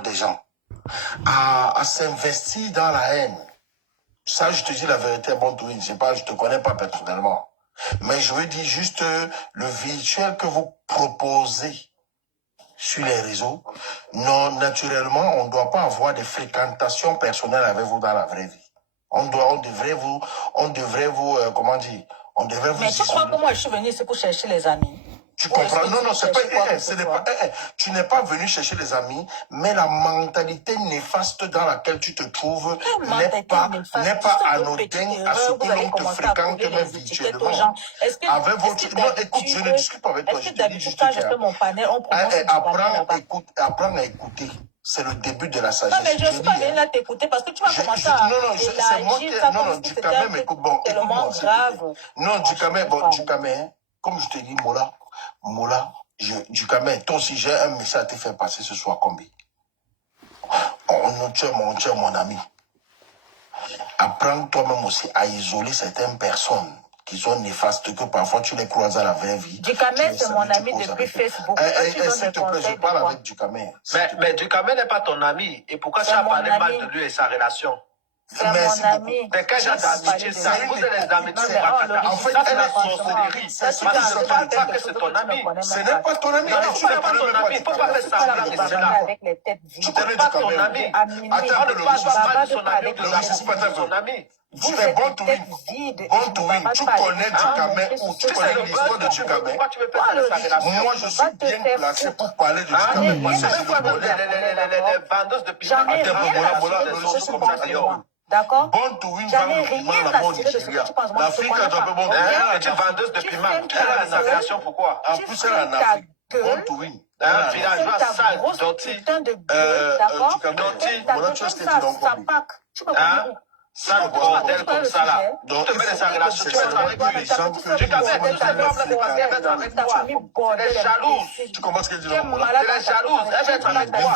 des gens, à s'investir dans la haine. Ça, je te dis la vérité, bon, je ne te connais pas personnellement. Mais je veux dire juste le virtuel que vous proposez sur les réseaux. Non, naturellement, on ne doit pas avoir des fréquentations personnelles avec vous dans la vraie vie. On devrait vous, comment dire, on devrait vous. Mais tu crois que moi, je suis venu ici pour chercher les amis? Tu comprends? Non, non, c'est pas, tu n'es pas venu chercher les amis, mais la mentalité néfaste dans laquelle tu te trouves n'est pas anodine à ce que l'on te fréquente même virtuellement. Avec votre, non, écoute, je ne discute pas avec toi, je te dis juste apprends à écouter. C'est le début de la sagesse. Non, mais je ne suis pas venue là t'écouter parce que tu vas commencer à c'est moi qui... Non, non, Djukame, écoute, bon, écoute-moi. Non, Djukame, bon, Djukame, comme je te dis, Mola, Djukame, toi aussi, j'ai un message à te faire passer ce soir, Combi. Tu es mon ami. Apprends toi-même aussi à isoler certaines personnes qui sont néfastes, que parfois tu les croises à la vraie vie. Djukame, c'est mon ami depuis Facebook. S'il te plaît, je parle avec Djukame. Mais Djukame n'est pas ton ami. Et pourquoi tu as parlé mal de lui et sa relation? C'est mon ami. Mais quel genre d'amitié ça? Vous êtes des amitiés. En fait, c'est la sorcellerie. Ça, tu ne parles pas que c'est ton ami. Ce n'est pas ton ami. Non, tu n'es pas ton ami. Il ne faut pas faire semblant de cela. Tu n'es pas ton ami. Attends, ne parle pas mal de son ami ou de son ami. Tu es bon to win. Bon to win. Tu connais Djukame ou tu connais l'histoire de Djukame. Pourquoi tu veux faire sa relation? Moi, je suis bien placé pour parler de Djukame. Moi, c'est les vendeuses de piment. D'accord? Bon to win, j'en ai rien à tirer de ce que tu penses. L'Afrique a un peu bon. Tu es vendeuse de piment. Tu as la relation, pourquoi? En plus, elle est en Afrique. Bon to win. Un villageois sale, doti. D'accord? Tu peux pas. Sale bordel comme ça là. Donc, tu te mets dans sa relation, tu vas avec lui. Tu es jalouse. Tu comprends ce qu'elle dit? Elle est jalouse. Elle veut être avec toi.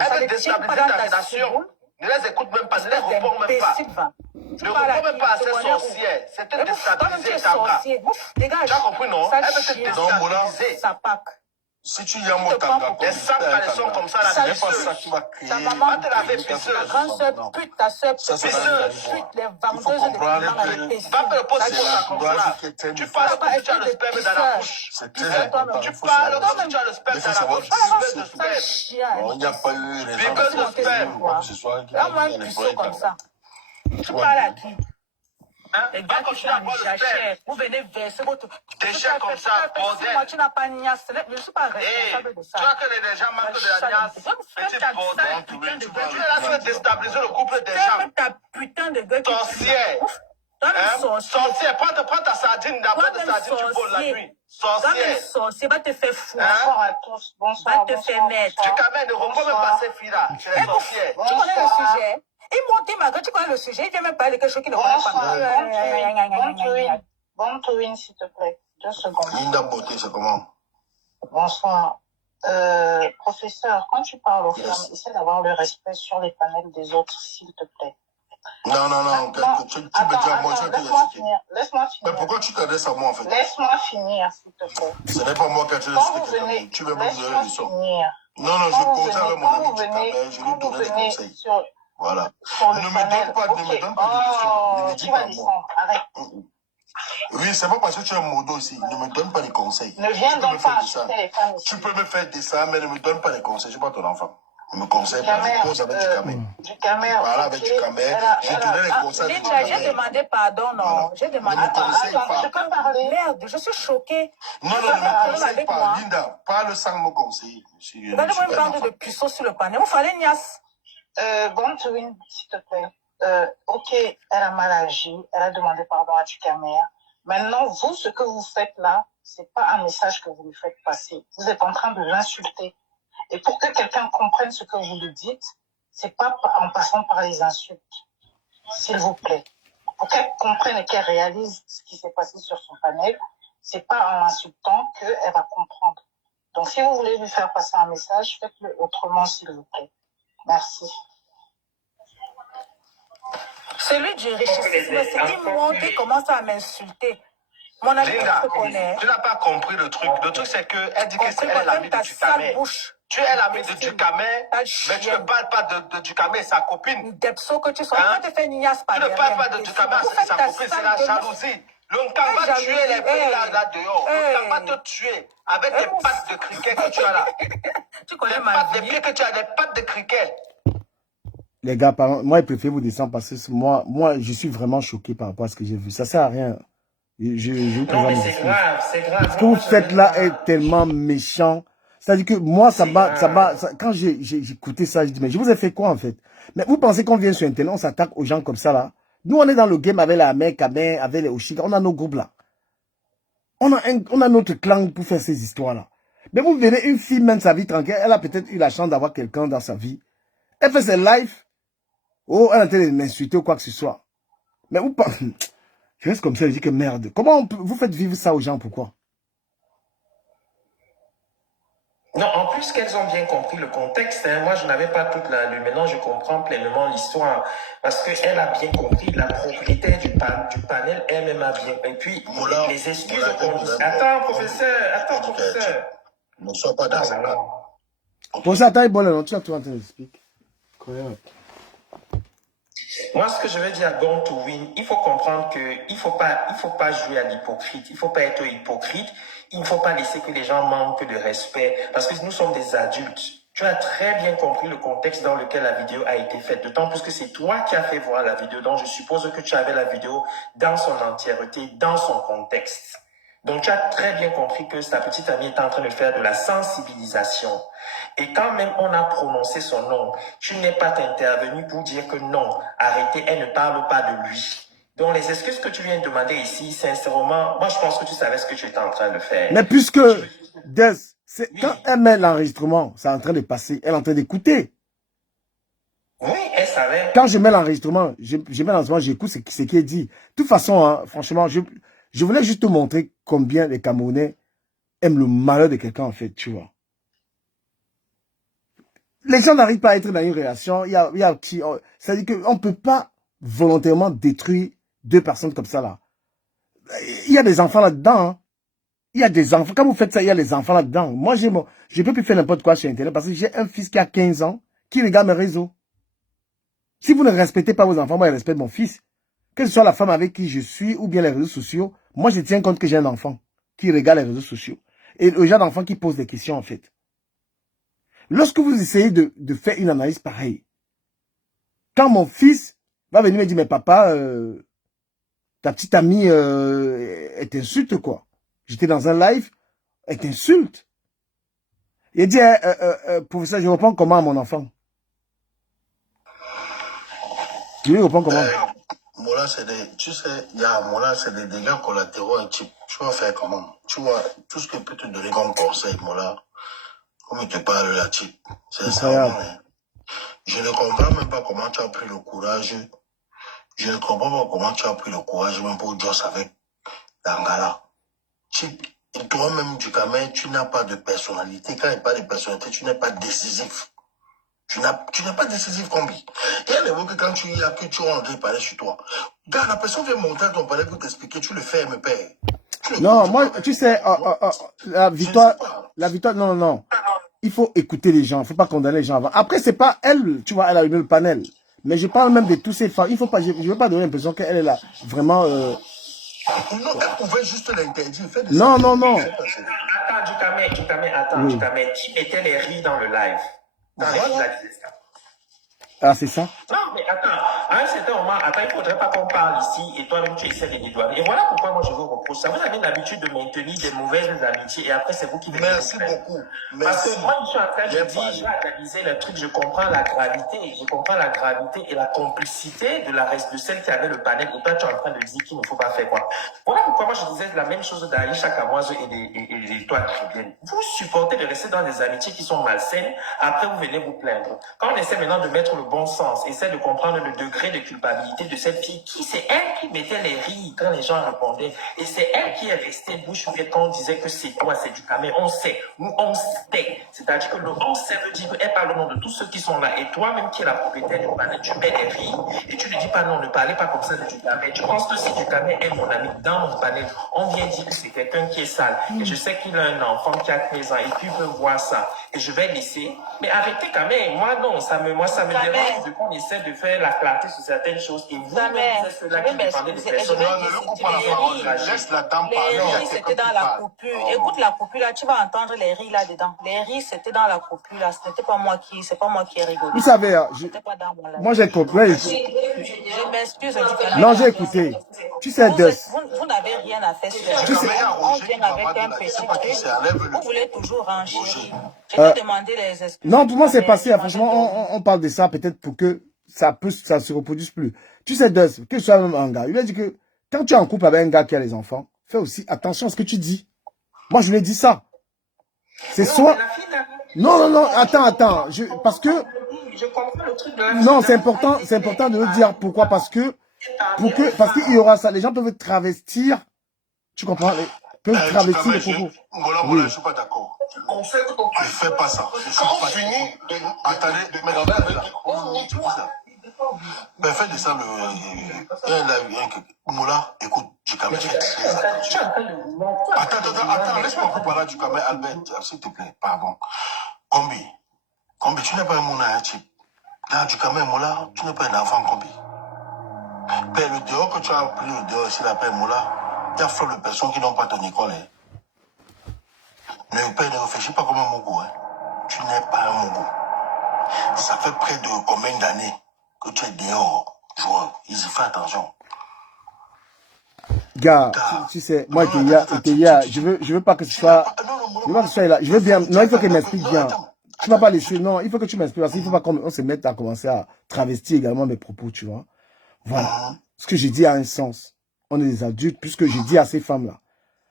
Elle veut déstabiliser ta relation. Ne les écoute même pas, ne les réponds même pas. Ne réponds même pas à ces sorcières. C'est te déstabiliser, Tabra. Tu as compris, non? Elle veut te déstabiliser. Si tu y as mon tanga, les sacs quand sont comme ça, là, c'est pas ça qui va créer. Ta maman, te laver pisseuse. Ta grande soeur pute, ta soeur pute, les vendeuses de piment dans le PC. Va me poser ça comme ça. Tu parles comme si tu as le sperme dans la bouche. Tu parles comme si tu as le sperme dans la bouche. Buveuse de sperme. Il n'y a pas eu raison. Buveuse de sperme. Là-moi, un puceau comme ça. Tu parles à qui? Les gars qui sont en jachère, vous venez verser votre... Déchets comme ça, bordel. Moi, tu n'as pas niasse. Je ne suis pas responsable de ça. Tu vois que les gens manquent de la niasse. Petit bordel. Tu es là pour déstabiliser le couple des gens. Ferme ta putain de gueule. Sorcière. Sorcière. Prends ta sardine, d'abord de sardine, tu voles la nuit. Sorcière. Sorcier, va te faire fou. Bonsoir à tous. Bonsoir. Va te faire mettre. Tu quand même ne reprends même pas ces filles-là. C'est les sorcières. Tu connais le sujet? Ils m'ont dit, Margaret, tu connais le sujet, il vient même parler de quelque chose qui ne connaît pas. Bon to win, s'il te plaît. 2 secondes. Linda Beauté, c'est comment? Bonsoir. Professeur, quand tu parles aux femmes, essaie d'avoir le respect sur les panels des autres, s'il te plaît. Non, tu me dis à moi, je vais te laisse-moi finir. Mais pourquoi tu t'adresses à moi, en fait? Laisse-moi finir, s'il te plaît. Ce n'est pas moi qui ai te laissé. Tu veux me donner une leçon. Non, je conseille avec mon ami Djukame, je lui donne des conseils. Voilà. Ne me donne pas de leçons. Ne me dis pas moi. Arrête. Oui, c'est pas parce que tu es un modo ici. Ne me donne pas des conseils. Ne viens donc pas insulter les femmes ici. Tu peux me faire des ça, mais ne me donne pas des conseils. Je ne suis pas ton enfant. Ne me conseille pas. Je pose avec Djukame. Voilà, avec Djukame. Je te donne les conseils. Linda, j'ai demandé pardon, non. J'ai demandé pardon. Je peux parler. Merde, je suis choquée. Non, ne me conseille pas. Linda, parle sans me conseiller. Regardez-moi une bande de puceaux sur le panneau. Vous fallait niasse. Bon to win, s'il te plaît. Ok, elle a mal agi, elle a demandé pardon à Djukame. Maintenant, vous, ce que vous faites là, c'est pas un message que vous lui faites passer. Vous êtes en train de l'insulter. Et pour que quelqu'un comprenne ce que vous lui dites, c'est pas en passant par les insultes. S'il vous plaît. Pour qu'elle comprenne et qu'elle réalise ce qui s'est passé sur son panel, c'est pas en l'insultant qu'elle va comprendre. Donc, si vous voulez lui faire passer un message, faites-le autrement, s'il vous plaît. Merci. Celui du richissime, c'est immonde qui commence à m'insulter. Mon ami, Linda, je te connais. tu n'as pas compris le truc. Le truc, c'est qu'elle dit que c'est elle l'amie de Djukame. Tu es l'ami de Dukamé, mais tu ne parles pas de Dukamé et sa copine. Tu ne parles pas de Dukamé et sa copine, c'est la jalousie. L'Onkang va tuer les filles là dehors. L'Onkang va te tuer avec des pattes de criquet que tu as là. Tu connais ma vie. Depuis que tu as des pattes de criquet. Les gars, moi, je préfère vous descendre parce que moi, je suis vraiment choqué par rapport à ce que j'ai vu. Ça sert à rien. Non, mais c'est grave, c'est grave. Ce que vous faites là est tellement méchant. C'est-à-dire que moi, quand j'ai écouté ça, je dis, mais je vous ai fait quoi en fait? Mais vous pensez qu'on vient sur Internet, on s'attaque aux gens comme ça là? Nous, on est dans le game avec la mère Kabin, avec les Oshika, on a nos groupes là. On a notre clan pour faire ces histoires là. Mais vous verrez, une fille mène sa vie tranquille, elle a peut-être eu la chance d'avoir quelqu'un dans sa vie. Elle fait ses lives. Oh, elle est en train de m'insulter ou quoi que ce soit. Mais vous pensez... Je reste comme ça, je dis que merde. Comment vous faites vivre ça aux gens, pourquoi? Non, en plus qu'elles ont bien compris le contexte, hein. Moi je n'avais pas toute maintenant je comprends pleinement l'histoire, parce qu'elle a bien compris la propriétaire du panel, elle-même a bien, et puis les excuses qu'on dit. Attends professeur. Ne sois pas dans ça. Pour ça, attends, bon, tu as tout en train de expliquer. Moi, ce que je veux dire à Born to Win, il faut comprendre qu'il faut pas jouer à l'hypocrite. Il faut pas être hypocrite. Il ne faut pas laisser que les gens manquent de respect. Parce que nous sommes des adultes. Tu as très bien compris le contexte dans lequel la vidéo a été faite. D'autant plus que c'est toi qui as fait voir la vidéo. Donc, je suppose que tu avais la vidéo dans son entièreté, dans son contexte. Donc, tu as très bien compris que sa petite amie est en train de faire de la sensibilisation. Et quand même on a prononcé son nom, tu n'es pas intervenu pour dire que non, arrêtez, elle ne parle pas de lui. Donc les excuses que tu viens de demander ici, sincèrement, moi je pense que tu savais ce que tu étais en train de faire. Mais puisque, quand elle met l'enregistrement, c'est en train de passer, elle est en train d'écouter. Oui, elle savait. Quand je mets l'enregistrement, j'écoute ce qui est dit. De toute façon, hein, franchement, je voulais juste te montrer combien les Camerounais aiment le malheur de quelqu'un, en fait, tu vois. Les gens n'arrivent pas à être dans une relation. C'est-à-dire qu'on ne peut pas volontairement détruire deux personnes comme ça, là. Il y a des enfants là-dedans. Hein. Il y a des enfants. Quand vous faites ça, il y a des enfants là-dedans. Moi, je ne peux plus faire n'importe quoi sur Internet parce que j'ai un fils qui a 15 ans qui regarde mes réseaux. Si vous ne respectez pas vos enfants, moi, je respecte mon fils. Que ce soit la femme avec qui je suis ou bien les réseaux sociaux, moi, je tiens compte que j'ai un enfant qui regarde les réseaux sociaux. Et le genre d'enfant qui pose des questions, en fait. Lorsque vous essayez de faire une analyse pareille, quand mon fils va venir me dire, mais papa, ta petite amie, elle t'insulte, quoi. J'étais dans un live, elle t'insulte. Il dit, professeur, je réponds comment à mon enfant? Tu lui réponds comment? Mola, tu sais, Mola, c'est des dégâts collatéraux un type. Tu vas faire comment? Tu vois, tout ce que peut te donner comme conseil, Mola. Comme tu parles là, type. C'est ça. Je ne comprends même pas comment tu as pris le courage. Je ne comprends pas comment tu as pris le courage même pour Joss avec Dangala. Type, et toi-même, Dukamé, tu n'as pas de personnalité. Quand il n'y a pas de personnalité, tu n'es pas décisif. Tu n'es pas décisif combi. Il y a des mots que quand tu y as que tu rentres et parler sur toi. Gars, la personne vient monter à ton palais pour t'expliquer, tu le fais, me père. Non, moi, tu sais, la victoire, non. Il faut écouter les gens, il ne faut pas condamner les gens avant. Après, c'est pas elle, tu vois, elle a eu le panel. Mais je parle même de tous ces femmes. Il faut pas, je ne veux pas donner l'impression qu'elle est là, vraiment... Non, elle pouvait juste l'interdire. Non. Attends, Dukamé, qui mettait les riz dans le live? Ah, c'est ça? Non, mais attends, à un certain moment, il ne faudrait pas qu'on parle ici et toi-même tu essaies de dédouaner. Et voilà pourquoi moi je vous reproche ça. Vous avez l'habitude de maintenir des mauvaises amitiés et après c'est vous qui venez. Merci beaucoup. Parce que moi je suis en train de dire, j'ai analysé le truc, je comprends la gravité et la complicité de celle qui avait le panel. Et toi tu es en train de dire qu'il ne faut pas faire quoi. Voilà pourquoi moi je disais la même chose d'Aïcha Kamoise et des toi Tribienne. Vous supportez de rester dans des amitiés qui sont malsaines, après vous venez vous plaindre. Quand on essaie maintenant de mettre le bon sens, essaie de comprendre le degré de culpabilité de cette fille qui, c'est elle qui mettait les rires quand les gens répondaient. Et c'est elle qui est restée bouche ouverte quand on disait que c'est toi, c'est Dukamé. On sait. Nous, on sait. C'est-à-dire que le on sait veut dire qu'elle parle au nom de tous ceux qui sont là. Et toi-même qui es la propriétaire du panel, tu mets les rires. Et tu ne dis pas non, ne parlez pas comme ça de Dukamé. Tu penses que si Dukamé est mon ami dans mon panel, on vient dire que c'est quelqu'un qui est sale. Et je sais qu'il a un enfant qui a 13 ans et puis il veut voir ça. et je vais laisser. Mais arrêtez quand même. Moi, non, ça me dérange qu'on essaie de faire la clarté sur certaines choses. Et vous, même, c'est ceux-là qui défendez des personnes. Laisse la dame parler. Les riz, c'était dans la coupure. Écoute la coupure là, tu vas entendre les riz là-dedans. Les riz, c'était dans la coupure là. C'est pas moi qui ai rigolé. Vous savez, moi j'ai compris. Je m'excuse. Non, j'ai écouté. Tu sais, vous n'avez rien à faire sur Tu sais, on vient avec un petit truc. Vous voulez toujours enchaîner. Je t'ai demandé les excuses. Non, pour moi, c'est passé. Franchement, on parle de ça peut-être pour que ça se reproduise plus. Tu sais, Dust, que ce soit même un gars, il a dit que quand tu es en couple avec un gars qui a les enfants, fais aussi attention à ce que tu dis. Moi, je lui ai dit ça. C'est soit... Non, attends. Parce que... Je comprends le truc de la non, c'est important de le dire. Pourquoi? Parce qu'il y aura ça. Les gens peuvent travestir. Tu comprends? Peuvent travestir les propos. Voilà, je suis pas d'accord. Ne fais pas ça. Attendez, mais fais de ça Moula, écoute, j'ai quand même fait très attention. Attends, laisse-moi vous parler du caméra, Albert, s'il te plaît, pardon. Combi, tu n'es pas un Mouna, hein, type. Là, du caméra, Moula, tu n'es pas un enfant, Combi. Père, le dehors que tu as pris, le dehors, s'il appelle Moula, il y a flot de personnes qui n'ont pas ton école, hein. Mais le père ne réfléchit pas comme un Mogo, hein. Tu n'es pas un Mogo. Ça fait près de combien d'années que tu es dehors, joueur. Ils y font attention. Gars, tu sais, moi, je veux pas que ce soit... Je veux pas que ce soit là. Je veux bien... Non, il faut qu'il m'explique bien. Tu vas pas laisser... Non, il faut que tu m'expliques. Parce qu'il faut pas qu'on se mette à commencer à travestir également mes propos, tu vois. Voilà. Ce que j'ai dit a un sens. On est des adultes, puisque j'ai dit à ces femmes-là.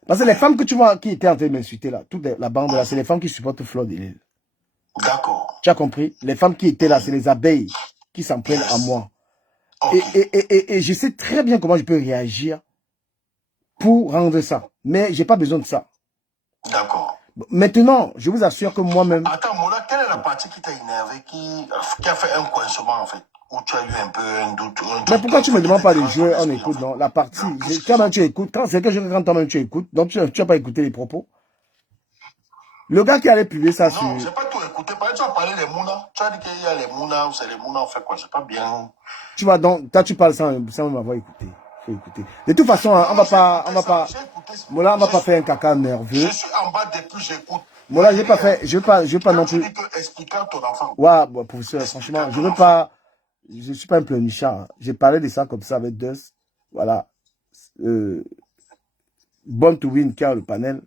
Parce que les femmes que tu vois qui étaient en train de m'insulter là, toute la bande là, c'est les femmes qui supportent Floyd. D'accord. Tu as compris? Les femmes qui étaient là, c'est les abeilles qui s'en prennent à moi. Okay. Et je sais très bien comment je peux réagir pour rendre ça. Mais j'ai pas besoin de ça. D'accord. Maintenant, je vous assure que moi-même... Attends, Mola, quelle est la partie qui t'a énervé, qui a fait un coincement en fait? Où tu as eu un peu un doute, mais pourquoi tu me demandes pas de jouer en écoute, non? La partie, quand tu écoutes, c'est que quand toi-même tu écoutes, donc tu n'as pas écouté les propos. Le gars qui allait publier ça sur... Non, j'ai pas tout écouté. Tu as parlé des Mouna. Tu as dit qu'il y a les Mouna, c'est les Mouna, on fait quoi? C'est pas bien. Tu vois, donc, toi tu parles sans m'avoir écouté. Faut écouter. De toute façon, on va pas Mola, on va pas faire un caca nerveux. Je suis en bas depuis, j'écoute. Mola, je veux pas non plus... Tu dis que expliquant ton enfant. Ouais, bon, professeur, franchement, je veux pas... Je suis pas un pleurnichard. J'ai parlé de ça comme ça avec Dust. Voilà. Born to Win, qui a le panel,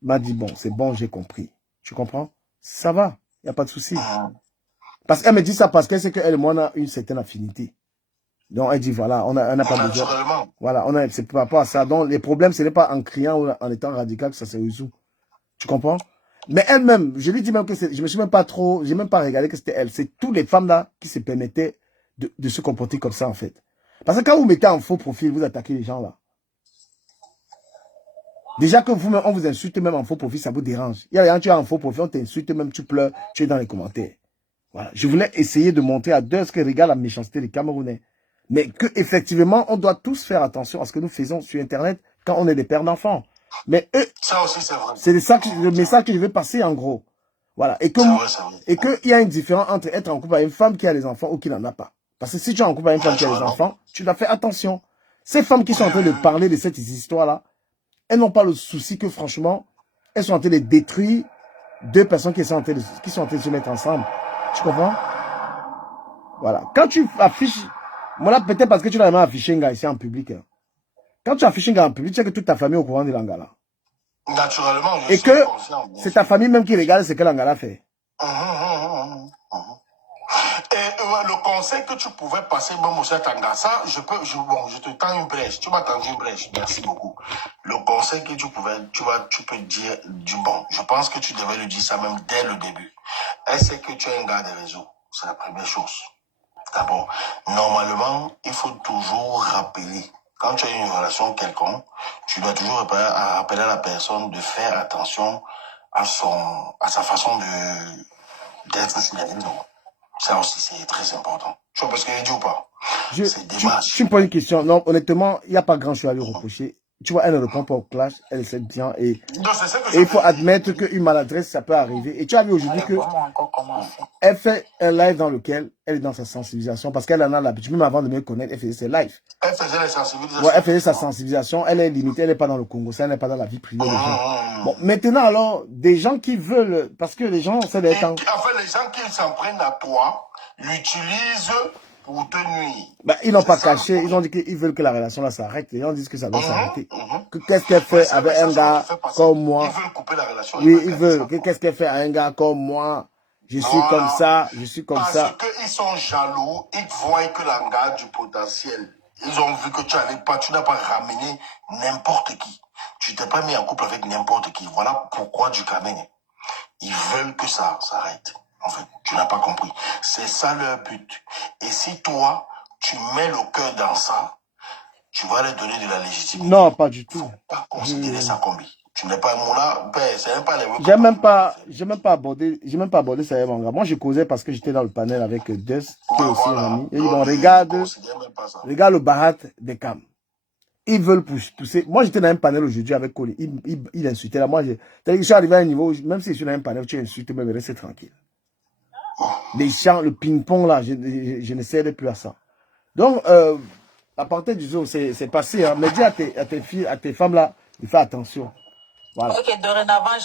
m'a dit, bon, c'est bon, j'ai compris. Tu comprends? Ça va. Il n'y a pas de souci. Parce qu'elle me dit ça parce qu'elle sait qu'elle et moi, on a une certaine affinité. Donc, elle dit, voilà, on n'a pas besoin. Voilà, c'est par rapport à ça. Donc, les problèmes, ce n'est pas en criant ou en étant radical que ça se résout. Tu comprends? Mais elle-même, je lui dis même que je me suis même pas trop, j'ai même pas regardé que c'était elle. C'est toutes les femmes là qui se permettaient de se comporter comme ça en fait. Parce que quand vous mettez en faux profil, vous attaquez les gens là. Déjà que vous-même, on vous insulte même en faux profil, ça vous dérange. Il y a des gens, tu as un faux profil, on t'insulte même, tu pleures, tu es dans les commentaires. Voilà. Je voulais essayer de montrer à deux ce que regarde la méchanceté des Camerounais. Mais que effectivement, on doit tous faire attention à ce que nous faisons sur Internet quand on est des pères d'enfants. Mais eux, ça aussi c'est vrai. C'est le message que je veux passer en gros. Voilà. Et que il y a une différence entre être en couple avec une femme qui a les enfants ou qui n'en a pas. Parce que si tu es en couple avec une femme qui a les enfants, tu dois faire attention. Ces femmes qui sont en train de parler de cette histoire-là, elles n'ont pas le souci que franchement, elles sont en train de détruire deux personnes qui sont en train de se mettre ensemble. Tu comprends? Voilà. Quand tu affiches, moi là, peut-être parce que tu l'as même affiché un gars ici en public. Hein. Quand tu affiches un gars en public, tu sais que toute ta famille est au courant de l'angala. Naturellement, et que c'est ta famille même qui regarde ce que l'angala fait. Et le conseil que tu pouvais passer, même au Tanga, ça, je te tends une brèche. Tu m'as tendu une brèche. Merci beaucoup. Le conseil que tu peux dire du bon. Je pense que tu devais lui dire ça même dès le début. Est-ce que tu es un gars de réseau? C'est la première chose. D'abord, normalement, il faut toujours rappeler. Quand tu as une relation quelconque, tu dois toujours rappeler à la personne de faire attention à sa façon d'être sur la maison. Ça aussi, c'est très important. Tu vois, parce que je dis ou pas? C'est dommage. Tu me poses une question. Non, honnêtement, il n'y a pas grand chose à lui reprocher. tu vois, elle ne répond pas au clash, elle sait bien. Et Donc, c'est ce que je il faut veux dire. admettre qu'une maladresse, ça peut arriver. Et tu as vu aujourd'hui que elle fait un live dans lequel elle est dans sa sensibilisation parce qu'elle en a l'habitude. Même avant de me connaître, elle faisait ses lives. Elle faisait les sensibilisations. Ouais, elle faisait sa sensibilisation. Elle est limitée, elle n'est pas dans le Congo, ça, elle n'est pas dans la vie privée des gens. Bon, maintenant, alors, des gens qui veulent, parce que les gens, c'est des temps. En fait, les gens qui s'en prennent à toi l'utilisent pour te nuire. Bah, ils n'ont pas caché, ils ont dit qu'ils veulent que la relation là s'arrête. Les gens disent que ça doit s'arrêter. Qu'est-ce qu'elle fait avec un gars comme moi? Ils veulent couper la relation. Oui, ils veulent. Qu'est-ce qu'elle fait à un gars comme moi? Je suis comme ça, je suis comme ça. Parce qu'ils sont jaloux, ils voient que l'anga a du potentiel. Ils ont vu que tu n'as pas ramené n'importe qui. Tu t'es pas mis en couple avec n'importe qui. Voilà pourquoi du Kamene. Ils veulent que ça s'arrête. En fait, tu n'as pas compris. C'est ça leur but. Et si toi, tu mets le cœur dans ça, tu vas leur donner de la légitimité. Non, pas du tout. Faut pas considérer ça comme lui. Tu n'es pas un moulin, c'est même pas les... J'ai même pas abordé ça, mon gars. Moi, je causais parce que j'étais dans le panel avec Des, qui est aussi un ami. Et ils bon, regarde le barat des cams. Ils veulent pousser. Moi, j'étais dans un panel aujourd'hui avec Coli. Il insultait là. Moi, je suis arrivé à un niveau où, même si je suis dans un panel, tu insultes, mais restez tranquille. Les chants, le ping-pong là, je ne cède plus à ça. Donc, à partir du jour, c'est passé. Hein. Mais dis à tes filles, à tes femmes là, de faire attention. Voilà. Ok, dorénavant, on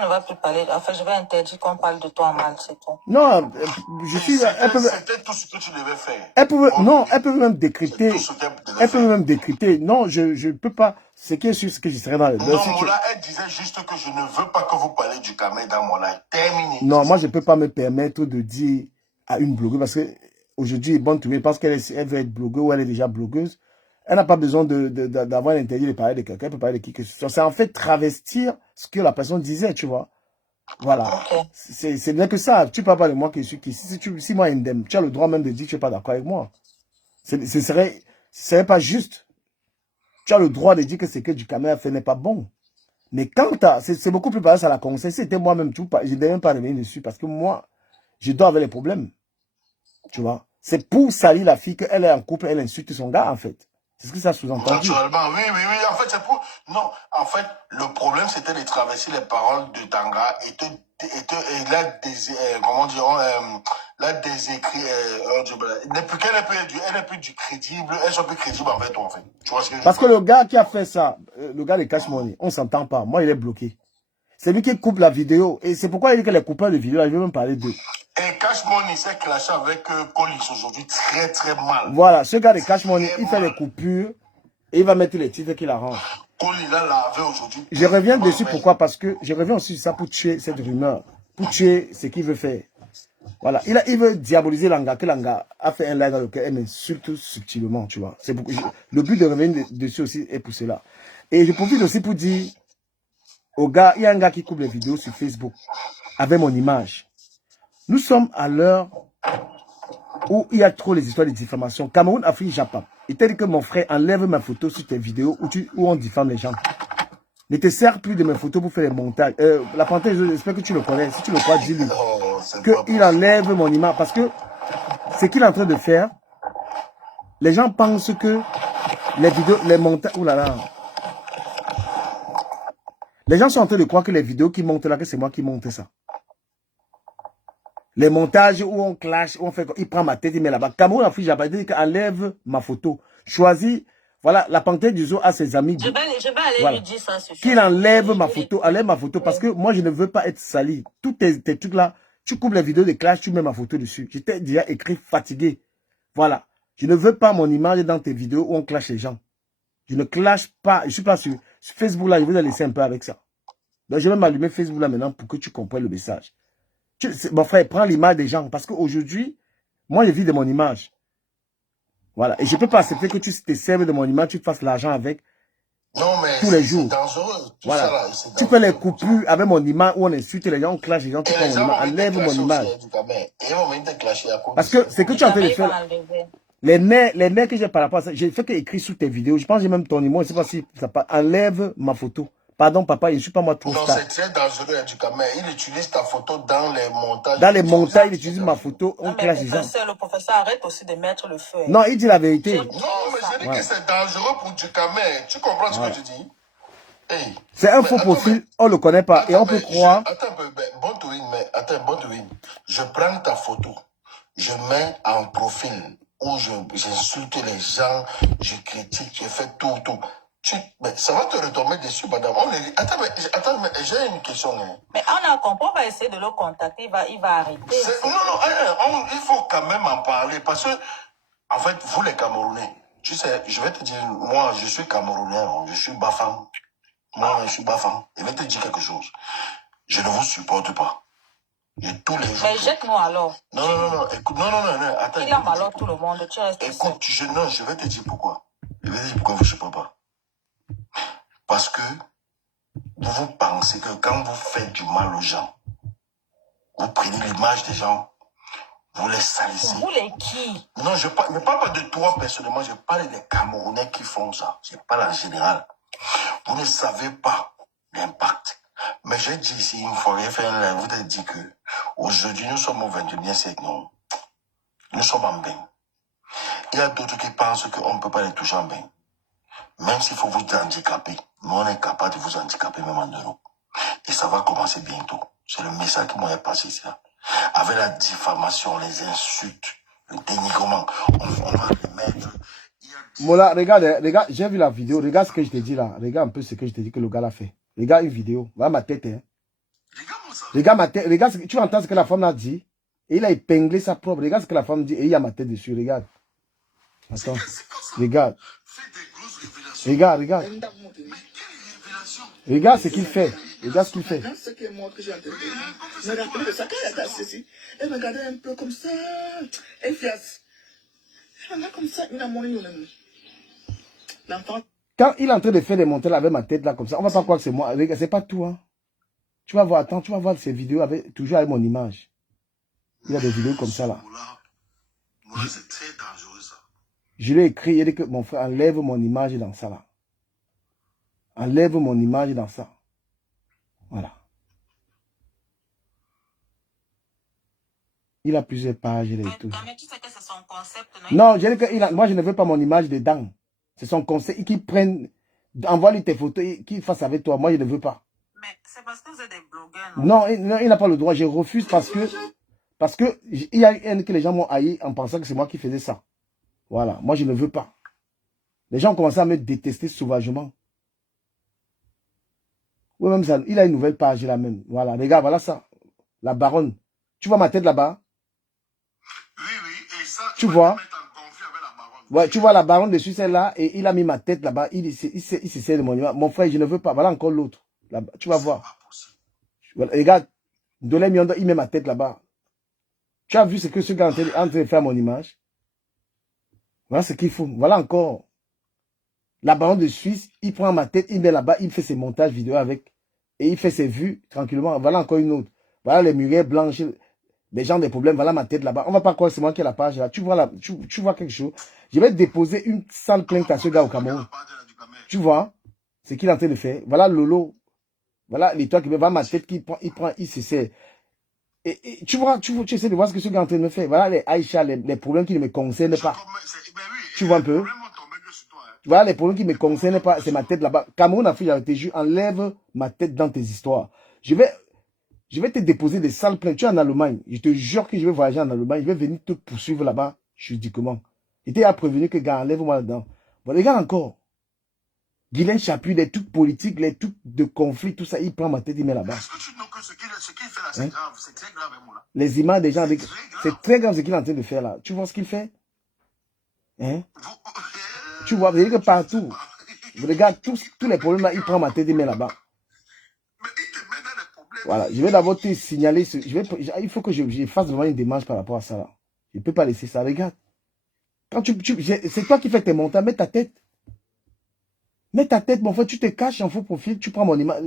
ne va plus parler. Enfin, je vais interdire qu'on parle de toi mal, c'est tout. Non, je suis. C'était tout ce que tu devais faire. Elle peut même décrypter. Elle peut même décrypter. Non, je peux pas. C'est que sur ce que je serais dans le. Non, Moula, elle disait juste que je ne veux pas que vous parlez du Kamé dans mon live. Terminé. Non, moi, je peux pas me permettre de dire à une blogueuse parce que aujourd'hui, Bonne Tourée, parce qu'elle veut être blogueuse ou elle est déjà blogueuse. Elle n'a pas besoin d'avoir l'interdit de parler de quelqu'un, elle peut parler de qui que ce soit. C'est en fait travestir ce que la personne disait, tu vois. Voilà. Okay. C'est bien que ça. Tu ne parles pas de moi qui suis qui. Si moi, indemne, tu as le droit même de dire que tu n'es pas d'accord avec moi. Ce serait pas juste. Tu as le droit de dire que ce que du caméra fait n'est pas bon. Mais quand c'est beaucoup plus pareil à la conseil. C'était moi-même tout. Je ne devais même pas revenir dessus parce que moi, je dois avoir les problèmes. Tu vois. C'est pour salir la fille qu'elle est en couple, elle insulte son gars, en fait. C'est ce que ça sous-entend. Naturellement, oui. En fait, c'est pour... Non, en fait, le problème, c'était de traverser les paroles de Tanga et comment dire, la désécrit... elle n'est plus du crédible, elle soit plus crédible envers toi, en fait. Tu vois ce que je veux dire? Parce que le gars qui a fait ça, le gars de Cash Money, on ne s'entend pas. Moi, il est bloqué. C'est lui qui coupe la vidéo. Et c'est pourquoi il dit que les coupeurs de vidéo, je vais même parler d'eux. Et Cash Money s'est clashé avec Colis aujourd'hui très très mal. Voilà, ce gars de Cash Money, il fait les coupures et il va mettre les titres qu'il arrange. Colis l'a lavé aujourd'hui. Je reviens dessus pourquoi? Parce que je reviens aussi sur ça pour tuer cette rumeur. Pour tuer ce qu'il veut faire. Voilà, il veut diaboliser Langa, que Langa a fait un live dans lequel elle m'insulte subtilement, tu vois. Le but de revenir dessus aussi est pour cela. Et je profite aussi pour dire au gars, il y a un gars qui coupe les vidéos sur Facebook avec mon image. Nous sommes à l'heure où il y a trop les histoires de diffamation. Cameroun, Afrique, Japon. Il t'a dit que mon frère enlève ma photo sur tes vidéos où on diffame les gens. Ne te sers plus de mes photos pour faire les montages. La parenthèse, j'espère que tu le connais. Si tu le crois, dis-lui. Qu'il enlève mon image. Parce que ce qu'il est en train de faire, les gens pensent que les vidéos, les montages... Ouh là là. Les gens sont en train de croire que les vidéos qui montent là, que c'est moi qui monte ça. Les montages où on clash, où on fait, il prend ma tête, il met là-bas. Cameroun, Afrique, Japon, il dit qu'enlève ma photo. Choisis, voilà, la panthère du zoo à ses amis. Je vais aller lui dire ça. Qu'il enlève ma photo, enlève ma photo, parce que moi, je ne veux pas être sali. Tous tes trucs là, tu coupes les vidéos de clash, tu mets ma photo dessus. J'étais déjà écrit fatigué. Voilà. Je ne veux pas mon image dans tes vidéos où on clash les gens. Je ne clash pas. Je suis pas sur Facebook là, je vais te laisser un peu avec ça. Donc, je vais m'allumer Facebook là maintenant pour que tu comprennes le message. Mon frère, prends l'image des gens. Parce qu'aujourd'hui, moi, je vis de mon image. Voilà. Et je ne peux pas accepter que tu te serves de mon image, tu te fasses l'argent avec. Non, mais tous les jours. C'est dangereux. Voilà. Ça, là, tu fais les coupures avec mon image où on insulte les gens, on clash les gens, tu prends mon image, enlève mon image. Parce que c'est que tu es en train de faire. Les nerfs que j'ai par rapport à ça, j'ai fait que écrit sous tes vidéos. Je pense que j'ai même ton numéro. Je ne sais pas si ça passe. Enlève ma photo. Pardon, papa, je ne suis pas moi trop Non, star. c'est très dangereux, Djukame. Il utilise ta photo dans les montages. Dans les montages, il utilise ma photo, on Non, mais clash les gens. le professeur arrête aussi de mettre le feu. Non, il dit la vérité. Non, mais je dis que c'est dangereux pour Djukame. Tu comprends ce que je dis? Hey. C'est un faux profil, on ne le connaît pas et on peut croire. Attends un peu, Bontoïne, je prends ta photo, je mets en profil où j'insulte les gens, je critique, je fais tout. Mais ça va te retomber dessus, madame. Attends, mais j'ai une question. Hein. Mais on a compris, on va essayer de le contacter, il va arrêter. Non, il faut quand même en parler parce que, en fait, vous les Camerounais, tu sais, je vais te dire, moi, je suis Camerounais, je suis Bafang. Moi, je suis Bafang. Je vais te dire quelque chose. Je ne vous supporte pas. Tous les jours. Mais jette-nous alors. Non, écoute, non, attends. Il a alors tout le monde, tu restes écoute, je vais te dire pourquoi. Je vais te dire pourquoi vous ne supportez pas. Parce que vous pensez que quand vous faites du mal aux gens, vous prenez l'image des gens, vous les salissez. Vous les qui? Non, je ne parle pas de toi personnellement, je parle des Camerounais qui font ça. Je parle en général. Vous ne savez pas l'impact. Mais j'ai dit ici, une fois, j'ai fait un live, vous avez dit que aujourd'hui, nous sommes au 21e siècle, non. Nous sommes en bain. Il y a d'autres qui pensent qu'on ne peut pas les toucher en bain. Même s'il faut vous handicaper, nous on est capable de vous handicaper même en de nous. Et ça va commencer bientôt. C'est le message qui m'a passé ici. Avec la diffamation, les insultes, le dénigrement, on va les mettre. Mola, regarde, j'ai vu la vidéo, regarde ce que je t'ai dit là. Regarde un peu ce que je t'ai dit que le gars l'a fait. Regarde une vidéo, regarde ma tête. Hein. Regarde ma tête, regarde, tu entends ce que la femme a dit. Et il a épinglé sa propre. Regarde ce que la femme dit et il y a ma tête dessus, regarde. Attends, regarde. Regarde. Regarde ce qu'il fait. Regarde ce qu'il fait. Ce qui est moi que j'ai entendu. Je me rappelle de ça quand elle était assise. Elle me regardait un peu comme ça. Elle fiasse. Elle me regardait comme ça. Il a mon l'enfant. Quand il est en train de faire des montées avec ma tête là comme ça, on va pas croire que c'est moi. Regarde, c'est pas tout. Hein. Tu vas voir, attends, tu vas voir ces vidéos toujours avec mon image. Il y a des vidéos comme ça là. C'est très dangereux ça. Je lui ai écrit, il a dit que mon frère enlève mon image dans ça là. Enlève mon image dans ça. Voilà. Il a plusieurs pages et tout. Mais tu sais que c'est son concept, non? Non, j'ai dit que moi je ne veux pas mon image dedans. C'est son concept. Qu'il prenne, envoie-lui tes photos, qu'il fasse avec toi. Moi je ne veux pas. Mais c'est parce que vous êtes des blogueurs. Non, il n'a pas le droit. Je refuse parce que il y a un que les gens m'ont haï en pensant que c'est moi qui faisais ça. Voilà. Moi je ne veux pas. Les gens ont commencé à me détester sauvagement. Oui, même ça, il a une nouvelle page là même. Voilà, regarde, voilà ça. La baronne. Tu vois ma tête là-bas? Oui, et ça, tu vois? Mettre en conflit avec la baronne. Ouais, tu vois la baronne dessus, celle-là, et il a mis ma tête là-bas. Il s'essaie de mon image. Mon frère, je ne veux pas. Voilà encore l'autre. Tu vas voir. Voilà, regarde, Dolé Miondo, il met ma tête là-bas. Tu as vu ce que ce gars est en train de faire à mon image? Voilà ce qu'il faut. Voilà encore. La baronne de Suisse, il prend ma tête, il met là-bas, il fait ses montages vidéo avec. Et il fait ses vues tranquillement. Voilà encore une autre. Voilà les murailles blanches, les gens des problèmes. Voilà ma tête là-bas. On va pas croire que c'est moi qui ai la page là. Tu vois quelque chose. Je vais déposer une sale plainte à ce gars au Cameroun. Tu vois ce qu'il est en train de faire. Voilà Lolo. Voilà l'étoile qui me va ma tête qui prend, il s'essaie. Et tu essaies de voir ce que ce gars est en train de me faire. Voilà les Aïcha, les problèmes qui ne me concernent pas. Tu vois un peu. Voilà les problèmes qui ne me concernent pas, c'est ma tête là-bas. Cameroun, Afrique, je te jure, enlève ma tête dans tes histoires. Je vais te déposer des sales plaintes. Tu es en Allemagne. Je te jure que je vais voyager en Allemagne. Je vais venir te poursuivre là-bas. Juridiquement. Il t'ai prévenu que, gars, enlève-moi là-dedans. Bon, les gars, encore. Guylaine Chapuis, les trucs politiques, les trucs de conflit, tout ça, il prend ma tête, il met là-bas. Est-ce que tu sais que ce qu'il fait là, c'est grave? C'est très grave, moi, là. Les images des gens avec. C'est très grave ce qu'il est en train de faire là. Tu vois ce qu'il fait? Hein? Tu vois, vous voyez que partout. Regarde, tous les problèmes là, il prend ma tête, il met là-bas. Voilà, je vais d'abord te signaler. Il faut que je fasse vraiment une démarche par rapport à ça là. Je ne peux pas laisser ça. Regarde. Quand c'est toi qui fais tes montages, mets ta tête. Mets ta tête, mon frère, tu te caches en faux profil, tu prends mon image.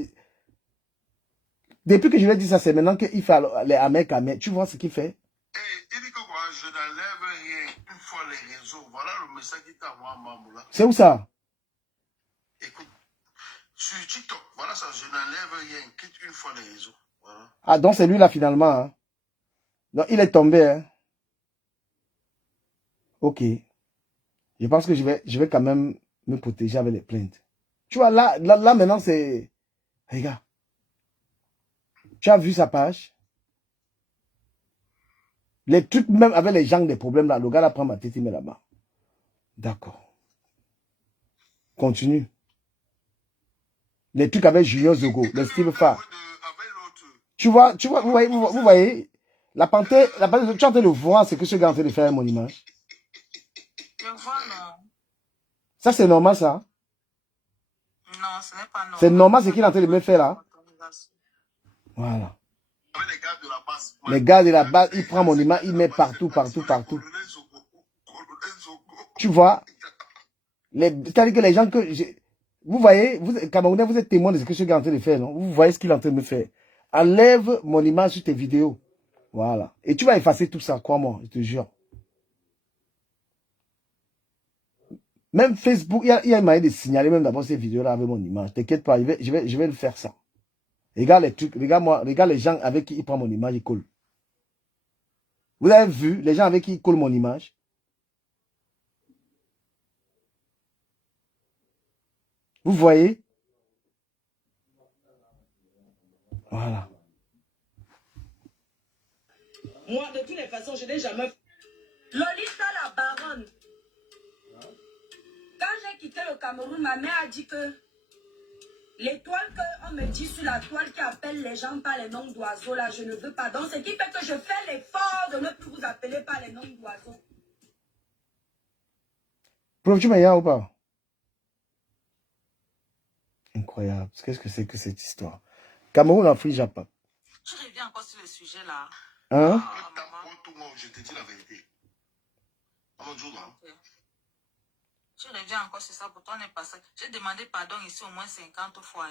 Depuis que je lui ai dit ça, c'est maintenant qu'il fait les Amek. Tu vois ce qu'il fait? Il dit que quoi, je n'enlève rien une fois les réseaux. Voilà le message qu'il t'a envoyé à Mamoula. C'est où ça? Écoute, Sur TikTok, voilà ça, je n'enlève rien, quitte une fois les réseaux. Voilà. Ah, donc c'est lui là finalement. Hein. Donc il est tombé. Hein. Ok. Je pense que je vais quand même me protéger avec les plaintes. Tu vois, là maintenant c'est... Regarde. Tu as vu sa page? Les trucs, même avec les gens des problèmes là, le gars là prend ma tête, il met là-bas. D'accord. Continue. Les trucs avec Julien Zogo, le Steve Farr. Tu vois, vous voyez, la panthère, tu es en train de voir ce que ce gars est en train de faire à mon image. Je vois, non. Ça, c'est normal, ça? Non, ce n'est pas normal. C'est normal ce qu'il est en train de me faire là? Voilà. Les gars de la base, il prend mon image, il met partout. Tu vois? C'est-à-dire que les gens que... Vous voyez, vous, Camerounais, vous êtes témoin de ce que ce gars est en train de faire, non? Vous voyez ce qu'il est en train de me faire. Enlève mon image sur tes vidéos. Voilà. Et tu vas effacer tout ça, crois-moi, je te jure. Même Facebook, il y a un moyen de signaler même d'abord ces vidéos-là avec mon image. T'inquiète pas, je vais le faire ça. Regarde les trucs, regarde les gens avec qui il prend mon image, il colle. Vous avez vu les gens avec qui il colle mon image? Vous voyez? Voilà. Moi, de toutes les façons, je n'ai jamais... Lolita la baronne. Quand j'ai quitté le Cameroun, ma mère a dit que l'étoile qu'on me dit sur la toile qui appelle les gens par les noms d'oiseaux, là, je ne veux pas. Donc, ce qui fait que je fais l'effort de ne plus vous appeler par les noms d'oiseaux. Prof, tu m'as ou pas? Incroyable. Qu'est-ce que c'est que cette histoire? Cameroun, Afrique, Japon. Je reviens encore sur le sujet là. Hein? Je te dis la vérité. Je reviens encore sur ça pour toi, n'est pas ça. J'ai demandé pardon ici au moins 50 fois.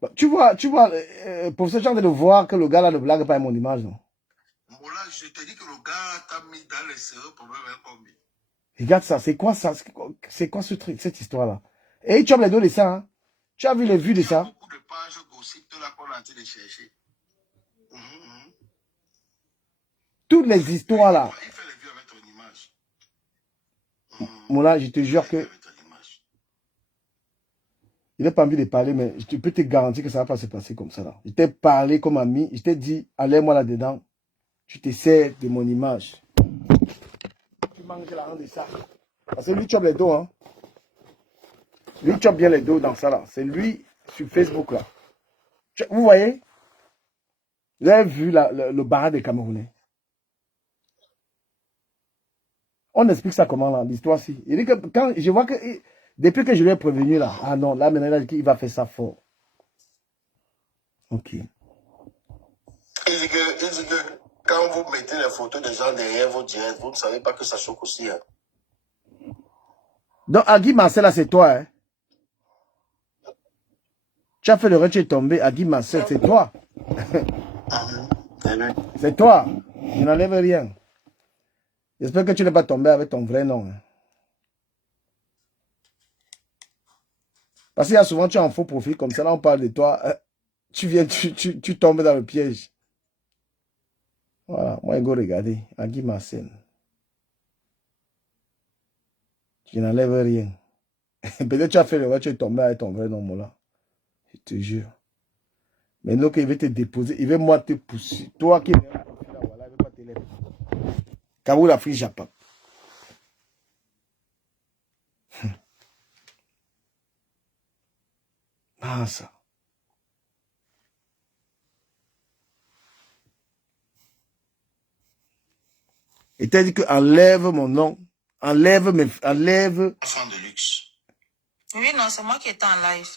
Bah, tu vois, pour ce genre de voir que le gars là ne blague pas à mon image, non? Voilà, je te dis que le gars t'a mis dans les sérieux problèmes comme lui. Regarde ça, c'est quoi ça? C'est quoi ce truc, cette histoire-là? Et tu as les deux de ça, hein? Tu as vu les vues de ça? Il y a beaucoup de pages gossip là qu'on est en train de chercher. Toutes les histoires là. Il fait les vues avec ton image. Moula, je te jure que... Il n'a pas envie de parler, mais je peux te garantir que ça ne va pas se passer comme ça là. Je t'ai parlé comme ami, je t'ai dit, allez-moi là-dedans. Tu te sers de mon image. Tu manges la rente de ça. Parce que lui, chope les dos, hein. Lui, chope bien les dos dans ça là. C'est lui sur Facebook là. Vous voyez? Vous avez vu le barat des Camerounais? On explique ça comment là, l'histoire-ci. Il dit que quand je vois que, depuis que je lui ai prévenu là, ah non, là maintenant il va faire ça fort. Ok. Il dit que quand vous mettez les photos des gens derrière vos directs, vous ne savez pas que ça choque aussi. Hein. Donc, Agui Marcel, là, c'est toi. Hein? Tu as fait le retrait tomber. Agui Marcel, c'est toi. C'est toi. Je n'enlève rien. J'espère que tu n'es pas tombé avec ton vrai nom. Hein? Parce qu'il y a souvent, tu as un faux profil comme ça. Là, on parle de toi. Tu viens, tu tombes dans le piège. Voilà. Moi, je vais regarder. Agui Marcel. Je n'enlève rien. Peut-être tu as fait le vrai, tu es tombé avec ton vrai nom, là. Je te jure. Mais donc, il va te déposer. Il va moi te pousser. Toi qui es là, voilà, il va pas te lèver. Kaboul Afrique Japon. Ah, ça. Et t'as dit que enlève mon nom. Enlève. Enfant de luxe. Oui, non, c'est moi qui étais en live.